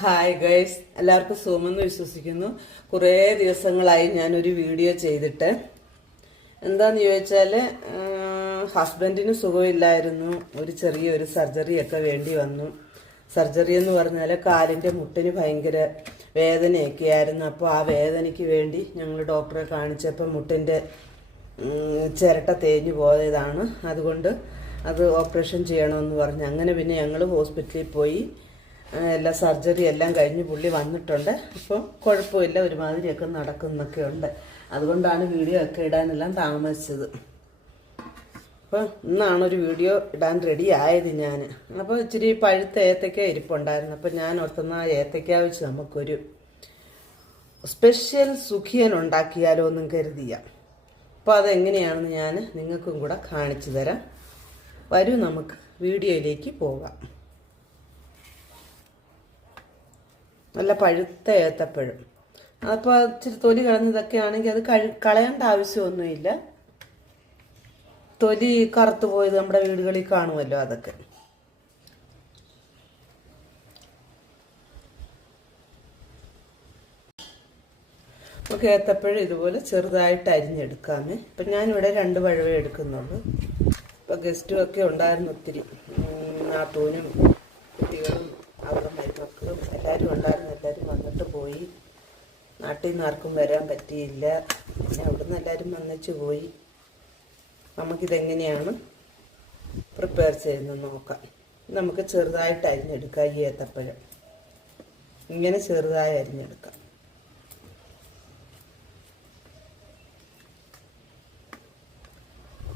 Hi guys, എല്ലാവർക്കും സുഖമെന്ന് വിശ്വസിക്കുന്നു. കുറേ ദിവസങ്ങളായി ഞാനൊരു വീഡിയോ ചെയ്തിട്ട്. എന്താന്ന് ചോദിച്ചാൽ ഹസ്ബൻഡിന് സുഖമില്ലായിരുന്നു. ഒരു ചെറിയൊരു സർജറി ഒക്കെ വേണ്ടി വന്നു. സർജറി എന്ന് പറഞ്ഞാൽ കാലിൻ്റെ മുട്ടിന് ഭയങ്കര വേദനയൊക്കെ ആയിരുന്നു. അപ്പോൾ ആ വേദനയ്ക്ക് വേണ്ടി ഞങ്ങൾ ഡോക്ടറെ കാണിച്ചപ്പോൾ മുട്ടിൻ്റെ ചിരട്ട തേഞ്ഞു പോയതാണ്. അതുകൊണ്ട് അത് ഓപ്പറേഷൻ ചെയ്യണമെന്ന് പറഞ്ഞു. അങ്ങനെ പിന്നെ ഞങ്ങൾ ഹോസ്പിറ്റലിൽ പോയി. എല്ലാ സർജറി എല്ലാം കഴിഞ്ഞ് പുള്ളി വന്നിട്ടുണ്ട്. അപ്പോൾ കുഴപ്പമില്ല, ഒരുമാതിരിയൊക്കെ നടക്കുന്നൊക്കെ ഉണ്ട്. അതുകൊണ്ടാണ് വീഡിയോ ഒക്കെ ഇടാനെല്ലാം താമസിച്ചത്. അപ്പോൾ ഇന്നാണൊരു വീഡിയോ ഇടാൻ റെഡി ആയത് ഞാൻ. അപ്പോൾ ഇച്ചിരി പഴുത്ത ഏത്തയ്ക്ക ഇരിപ്പുണ്ടായിരുന്നു. അപ്പോൾ ഞാൻ ഓർത്തുന്ന ആ ഏത്തയ്ക്ക വെച്ച് നമുക്കൊരു സ്പെഷ്യൽ സുഖിയൻ ഉണ്ടാക്കിയാലോ എന്നും കരുതിയ. അപ്പോൾ അതെങ്ങനെയാണെന്ന് ഞാൻ നിങ്ങൾക്കും കൂടെ കാണിച്ചു തരാം. വരൂ, നമുക്ക് വീഡിയോയിലേക്ക് പോകാം. നല്ല പഴുത്ത ഏത്തപ്പഴം. അപ്പോൾ ഇച്ചിരി തൊലി കളഞ്ഞതൊക്കെ ആണെങ്കിൽ അത് കളയേണ്ട ആവശ്യമൊന്നുമില്ല. തൊലി കറുത്തു പോയത് നമ്മുടെ വീടുകളിൽ കാണുമല്ലോ, അതൊക്കെ. നമുക്ക് ഏത്തപ്പഴം ഇതുപോലെ ചെറുതായിട്ട് അരിഞ്ഞെടുക്കാമേ. ഇപ്പം ഞാനിവിടെ 2 പഴവേ എടുക്കുന്നുള്ളൂ. ഇപ്പം ഗസ്റ്റും ഒക്കെ ഉണ്ടായിരുന്നു ഒത്തിരി. നാത്തൂനും കുട്ടികളും അവരുടെ മരുമക്കളും എല്ലാവരും ഉണ്ടായിരുന്നു. എല്ലാവരും വന്നിട്ട് പോയി. നാട്ടിൽ നിന്ന് ആർക്കും വരാൻ പറ്റിയില്ല. പിന്നെ അവിടുന്ന് എല്ലാവരും വന്നിച്ച് പോയി. നമുക്കിതെങ്ങനെയാണ് പ്രിപ്പയർ ചെയ്യുന്നത് നോക്കാം. നമുക്ക് ചെറുതായിട്ട് അരിഞ്ഞെടുക്കാം. ഈ ഏത്തപ്പഴം ഇങ്ങനെ ചെറുതായി അരിഞ്ഞെടുക്കാം.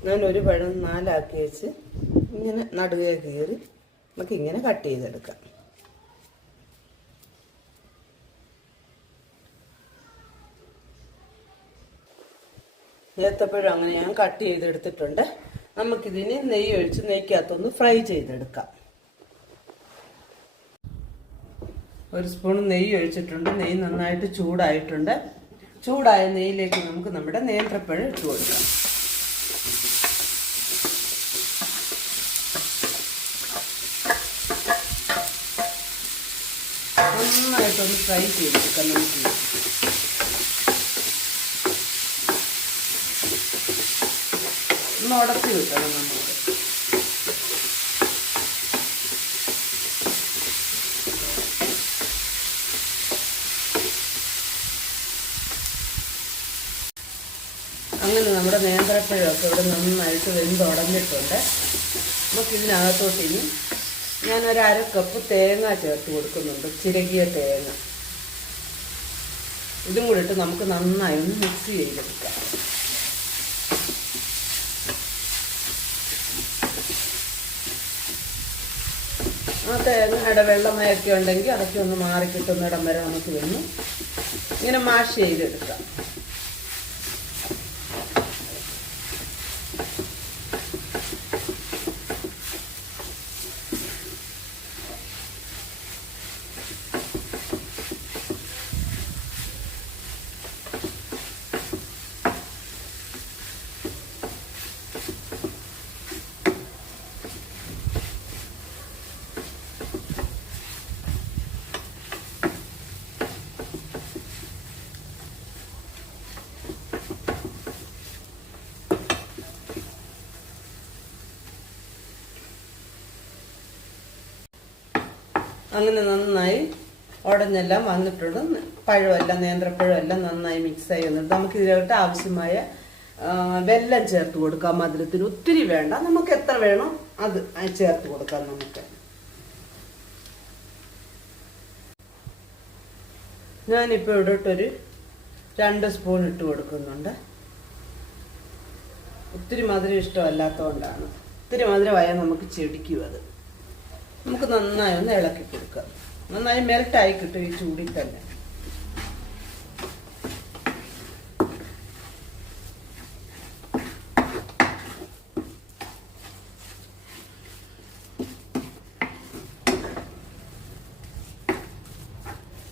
ഞാൻ ഒരു പഴം 4 ആക്കി വെച്ച് ഇങ്ങനെ നടുകെ കീറി നമുക്കിങ്ങനെ കട്ട് ചെയ്തെടുക്കാം. ഏത്തപ്പഴം അങ്ങനെ ഞാൻ കട്ട് ചെയ്തെടുത്തിട്ടുണ്ട്. നമുക്കിതിന് നെയ്യ് ഒഴിച്ച് നെയ്ക്കകത്തൊന്ന് ഫ്രൈ ചെയ്തെടുക്കാം. 1 സ്പൂൺ നെയ്യ് ഒഴിച്ചിട്ടുണ്ട്. നെയ്യ് നന്നായിട്ട് ചൂടായിട്ടുണ്ട്. ചൂടായ നെയ്യിലേക്ക് നമുക്ക് നമ്മുടെ നേന്ത്രപ്പഴം ഇട്ട് കൊടുക്കാം. നന്നായിട്ടൊന്ന് ഫ്രൈ ചെയ്തെടുക്കാം. നമുക്ക് ഒന്ന് ഉടച്ച് കിട്ടണം. നമുക്ക് അങ്ങനെ നമ്മുടെ നേന്ത്രപ്പഴമൊക്കെ ഇവിടെ നന്നായിട്ട് വെന്തുടഞ്ഞിട്ടുണ്ട്. നമുക്കിതിനകത്തോട്ട് ഇനി ഞാനൊരു 1/2 കപ്പ് തേങ്ങ ചേർത്ത് കൊടുക്കുന്നുണ്ട്. ചിരകിയ തേങ്ങ. ഇതും കൂടി ഇട്ട് നമുക്ക് നന്നായി ഒന്ന് മിക്സ് ചെയ്തെടുക്കാം. ആ തേങ്ങയുടെ വെള്ളമയൊക്കെ ഉണ്ടെങ്കിൽ അതൊക്കെ ഒന്ന് മാറിക്കിട്ടുന്നിടം വരെ നമുക്ക് വന്ന് ഇങ്ങനെ മാഷ് ചെയ്തെടുക്കാം. അങ്ങനെ നന്നായി ഉടഞ്ഞെല്ലാം വന്നിട്ടുണ്ട്. പഴമെല്ലാം നേന്ത്രപ്പഴമെല്ലാം നന്നായി മിക്സായി വന്നിട്ട് നമുക്ക് ഇതിലോട്ട് ആവശ്യമായ വെല്ലം ചേർത്ത് കൊടുക്കാം. മധുരത്തിന് ഒത്തിരി വേണ്ട, നമുക്ക് എത്ര വേണോ അത് ചേർത്ത് കൊടുക്കാം. നമുക്ക് ഞാനിപ്പോൾ ഇവിടോട്ടൊരു 2 സ്പൂൺ ഇട്ട് കൊടുക്കുന്നുണ്ട്. ഒത്തിരി മധുരം ഇഷ്ടമല്ലാത്തതുകൊണ്ടാണ്. ഒത്തിരി മധുരമായാൽ നമുക്ക് ചെടിക്കും. അത് നമുക്ക് നന്നായി ഒന്ന് ഇളക്കി കൊടുക്കാം. നന്നായി മെൽറ്റായി കിട്ടും ഈ ചൂടിൽ തന്നെ.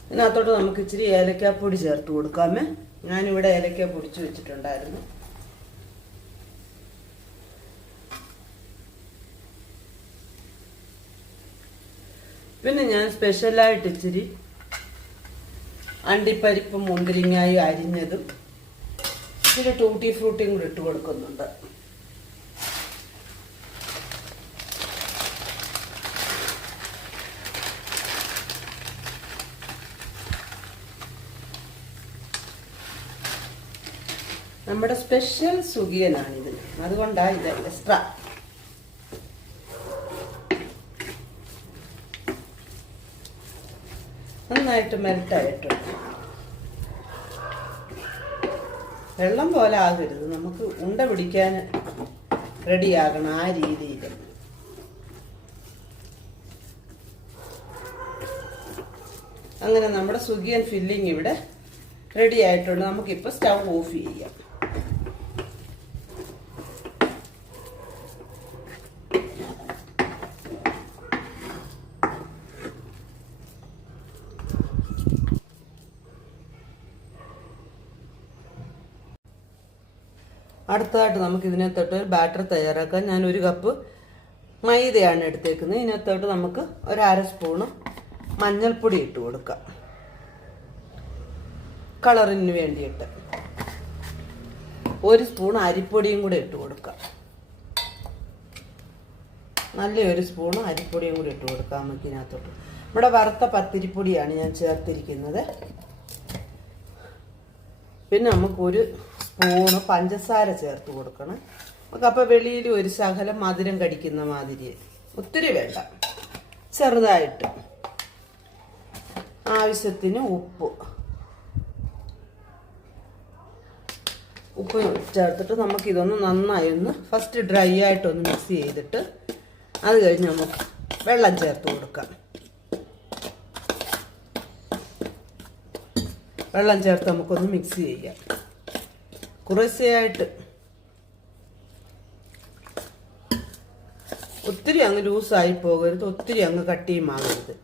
ഇതിനകത്തോട്ട് നമുക്ക് ഇച്ചിരി ഏലക്കാപ്പൊടി ചേർത്ത് കൊടുക്കാമേ. ഞാനിവിടെ ഏലക്ക പൊടിച്ച് വെച്ചിട്ടുണ്ടായിരുന്നു. പിന്നെ ഞാൻ സ്പെഷ്യലായിട്ട് ഇച്ചിരി അണ്ടിപ്പരിപ്പും മുന്തിരിങ്ങായും അരിഞ്ഞതും പിന്നെ ടൂട്ടി ഫ്രൂട്ടിയും കൂടി ഇട്ട് കൊടുക്കുന്നുണ്ട്. നമ്മുടെ സ്പെഷ്യൽ സുഖിയനാണിത്, അതുകൊണ്ടാണ് ഇത് എക്സ്ട്രാ. നന്നായിട്ട് മെൽട്ടായിട്ടുണ്ട്. വെള്ളം പോലെ ആകരുത്, നമുക്ക് ഉണ്ട പിടിക്കാൻ റെഡിയാകണം ആ രീതിയിൽ. അങ്ങനെ നമ്മുടെ സുഖിയൻ ഫില്ലിങ് ഇവിടെ റെഡി ആയിട്ടുണ്ട്. നമുക്കിപ്പോൾ സ്റ്റൗ ഓഫ് ചെയ്യാം. അടുത്തതായിട്ട് നമുക്ക് ഇതിനകത്തോട്ട് ഒരു ബാറ്റർ തയ്യാറാക്കാൻ ഞാൻ 1 കപ്പ് മൈദയാണ് എടുത്തേക്കുന്നത്. ഇതിനകത്തോട്ട് നമുക്ക് 1/2 സ്പൂണ് മഞ്ഞൾപ്പൊടി ഇട്ട് കൊടുക്കാം, കളറിന് വേണ്ടിയിട്ട്. 1 സ്പൂൺ അരിപ്പൊടിയും കൂടെ ഇട്ട് കൊടുക്കാം. നല്ല 1 സ്പൂൺ അരിപ്പൊടിയും കൂടി ഇട്ട് കൊടുക്കാം നമുക്ക് ഇതിനകത്തോട്ട്. നമ്മുടെ വറുത്ത പത്തിരിപ്പൊടിയാണ് ഞാൻ ചേർത്തിരിക്കുന്നത്. പിന്നെ നമുക്ക് 1 സ്പൂണ് പഞ്ചസാര ചേർത്ത് കൊടുക്കണം. നമുക്കപ്പോൾ വെളിയിൽ ഒരു ശകലം മധുരം കടിക്കുന്ന മാതിരി, ഒത്തിരി വേണ്ട, ചെറുതായിട്ട്. ആവശ്യത്തിന് ഉപ്പ് ചേർത്തിട്ട് നമുക്കിതൊന്ന് നന്നായി ഒന്ന് ഫസ്റ്റ് ഡ്രൈ ആയിട്ടൊന്ന് മിക്സ് ചെയ്തിട്ട് അത് കഴിഞ്ഞ് നമുക്ക് വെള്ളം ചേർത്ത് കൊടുക്കാം. വെള്ളം ചേർത്ത് നമുക്കൊന്ന് മിക്സ് ചെയ്യാം കുറേശ്ശെയായിട്ട്. ഒത്തിരി അങ്ങ് ലൂസായി പോകരുത്, ഒത്തിരി അങ്ങ് കട്ടിയും ആകരുത്.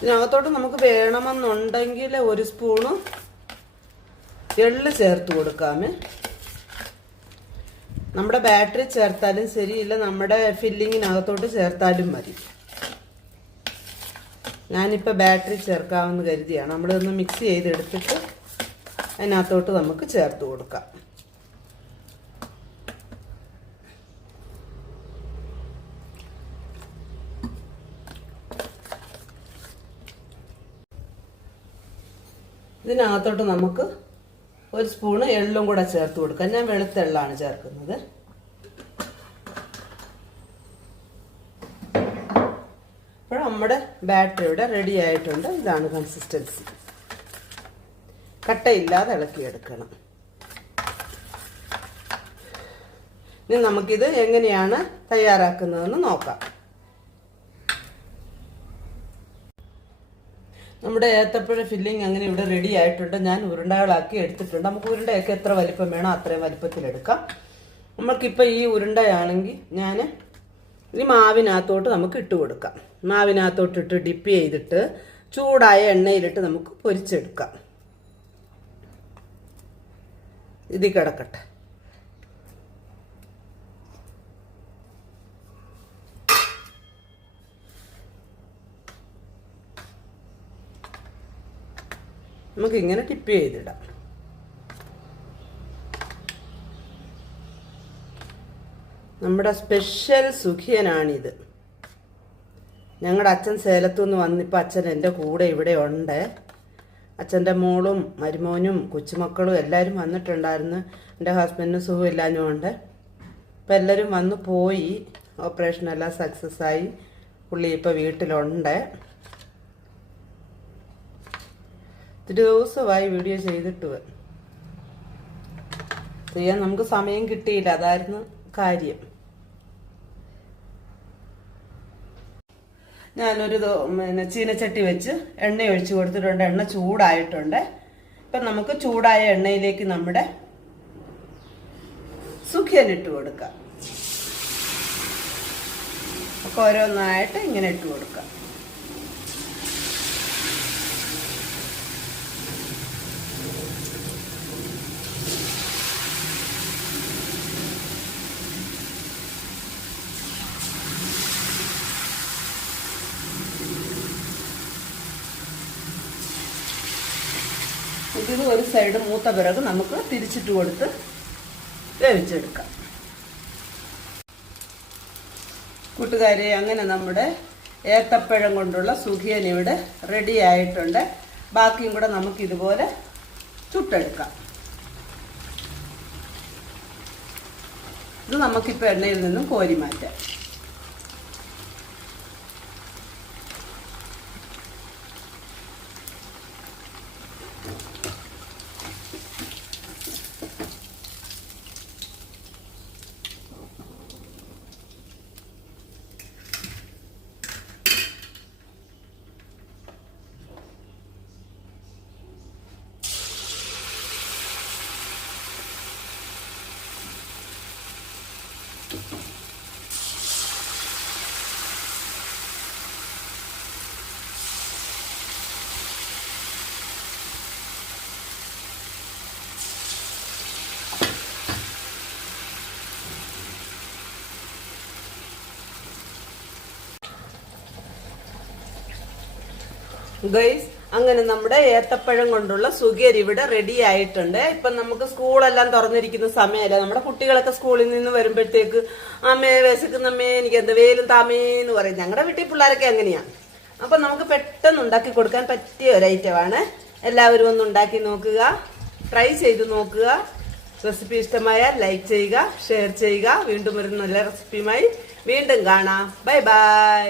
ഇതിനകത്തോട്ട് നമുക്ക് വേണമെന്നുണ്ടെങ്കിൽ 1 സ്പൂണ് എള്ള് ചേർത്ത് കൊടുക്കാമേ. നമ്മുടെ ബാറ്ററി ചേർത്താലും ശരിയില്ല, നമ്മുടെ ഫില്ലിങ്ങിനകത്തോട്ട് ചേർത്താലും മതി. ഞാനിപ്പോൾ ബാറ്ററി ചേർക്കാമെന്ന് കരുതിയാണ്. നമ്മളിതൊന്ന് മിക്സ് ചെയ്തെടുത്തിട്ട് അതിനകത്തോട്ട് നമുക്ക് ചേർത്ത് കൊടുക്കാം. ഇതിനകത്തോട്ട് നമുക്ക് 1 സ്പൂണ് എള്ളും കൂടെ ചേർത്ത് കൊടുക്കാം. ഞാൻ വെളുത്ത എള്ളാണ് ചേർക്കുന്നത്. അപ്പോൾ നമ്മുടെ ബാറ്ററി ഇവിടെ റെഡി ആയിട്ടുണ്ട്. ഇതാണ് കൺസിസ്റ്റൻസി. കട്ടയില്ലാതെ ഇളക്കിയെടുക്കണം. ഇനി നമുക്കിത് എങ്ങനെയാണ് തയ്യാറാക്കുന്നതെന്ന് നോക്കാം. നമ്മുടെ ഏത്തപ്പഴ ഫില്ലിങ് അങ്ങനെ ഇവിടെ റെഡി ആയിട്ടുണ്ട്. ഞാൻ ഉരുണ്ടകളാക്കി എടുത്തിട്ടുണ്ട്. നമുക്ക് ഉരുണ്ടയൊക്കെ എത്ര വലിപ്പം വേണോ അത്രയും വലിപ്പത്തിലെടുക്കാം. നമുക്കിപ്പോൾ ഈ ഉരുണ്ടയാണെങ്കിൽ ഞാൻ ഈ മാവിനകത്തോട്ട് നമുക്ക് ഇട്ട് കൊടുക്കാം. മാവിനകത്തോട്ടിട്ട് ഡിപ്പ് ചെയ്തിട്ട് ചൂടായ എണ്ണയിലിട്ട് നമുക്ക് പൊരിച്ചെടുക്കാം. ഇതിൽ കിടക്കട്ടെ. നമുക്കിങ്ങനെ ടിപ്പ് ചെയ്തിടാം. നമ്മുടെ സ്പെഷ്യൽ സുഖിയനാണിത്. ഞങ്ങളുടെ അച്ഛൻ സേലത്തുനിന്ന് വന്നിപ്പോൾ അച്ഛൻ എൻ്റെ കൂടെ ഇവിടെ ഉണ്ട്. അച്ഛൻ്റെ മോളും മരുമോനും കൊച്ചുമക്കളും എല്ലാവരും വന്നിട്ടുണ്ടായിരുന്നു. എൻ്റെ ഹസ്ബൻഡിന് സുഖമില്ലാഞ്ഞുകൊണ്ട് ഇപ്പം എല്ലാവരും വന്ന് പോയി. ഓപ്പറേഷനെല്ലാം സക്സസ് ആയി. പുള്ളി ഇപ്പോൾ വീട്ടിലുണ്ട്. ഇത്തിരി ദിവസമായി വീഡിയോ ചെയ്തിട്ട് ചെയ്യാൻ നമുക്ക് സമയം കിട്ടിയില്ല, അതായിരുന്നു കാര്യം. ഞാനൊരു ചീനച്ചട്ടി വെച്ച് എണ്ണ ഒഴിച്ച് കൊടുത്തിട്ടുണ്ട്. എണ്ണ ചൂടായിട്ടുണ്ട്. ഇപ്പം നമുക്ക് ചൂടായ എണ്ണയിലേക്ക് നമ്മുടെ സുഖിയൻ ഇട്ട് കൊടുക്കാം. ഒക്കെ ഓരോന്നായിട്ട് ഇങ്ങനെ ഇട്ട് കൊടുക്കാം. ഇത് ഒരു സൈഡ് മൂത്ത പിറക് നമുക്ക് തിരിച്ചിട്ട് കൊടുത്ത് വേവിച്ചെടുക്കാം. കൂട്ടുകാരെ, അങ്ങനെ നമ്മുടെ ഏത്തപ്പഴം കൊണ്ടുള്ള സുഖിയൻ ഇവിടെ റെഡി ആയിട്ടുണ്ട്. ബാക്കിയും കൂടെ നമുക്ക് ഇതുപോലെ ചുട്ടെടുക്കാം. ഇത് നമുക്കിപ്പോൾ എണ്ണയിൽ നിന്നും കോരി മാറ്റാം. ഗൈസ്, അങ്ങനെ നമ്മുടെ ഏത്തപ്പഴം കൊണ്ടുള്ള സുഖിയൻ ഇവിടെ റെഡി ആയിട്ടുണ്ട്. ഇപ്പൊ നമുക്ക് സ്കൂളെല്ലാം തുറന്നിരിക്കുന്ന സമയമല്ല. നമ്മുടെ കുട്ടികളൊക്കെ സ്കൂളിൽ നിന്ന് വരുമ്പോഴത്തേക്ക് അമ്മേ വിശക്കുന്നമ്മേ, എനിക്ക് എന്ത് വേലും താമേന്ന് പറയും. ഞങ്ങളുടെ വീട്ടിൽ പിള്ളേരൊക്കെ അങ്ങനെയാ. അപ്പൊ നമുക്ക് പെട്ടെന്ന് ഉണ്ടാക്കി കൊടുക്കാൻ പറ്റിയ ഒരു ഐറ്റമാണ്. എല്ലാവരും ഒന്ന് ഉണ്ടാക്കി നോക്കുക, ട്രൈ ചെയ്ത് നോക്കുക. റെസിപ്പി ഇഷ്ടമായാൽ ലൈക്ക് ചെയ്യുക, ഷെയർ ചെയ്യുക. വീണ്ടും ഒരു നല്ല റെസിപ്പിയുമായി വീണ്ടും കാണാം. Bye bye.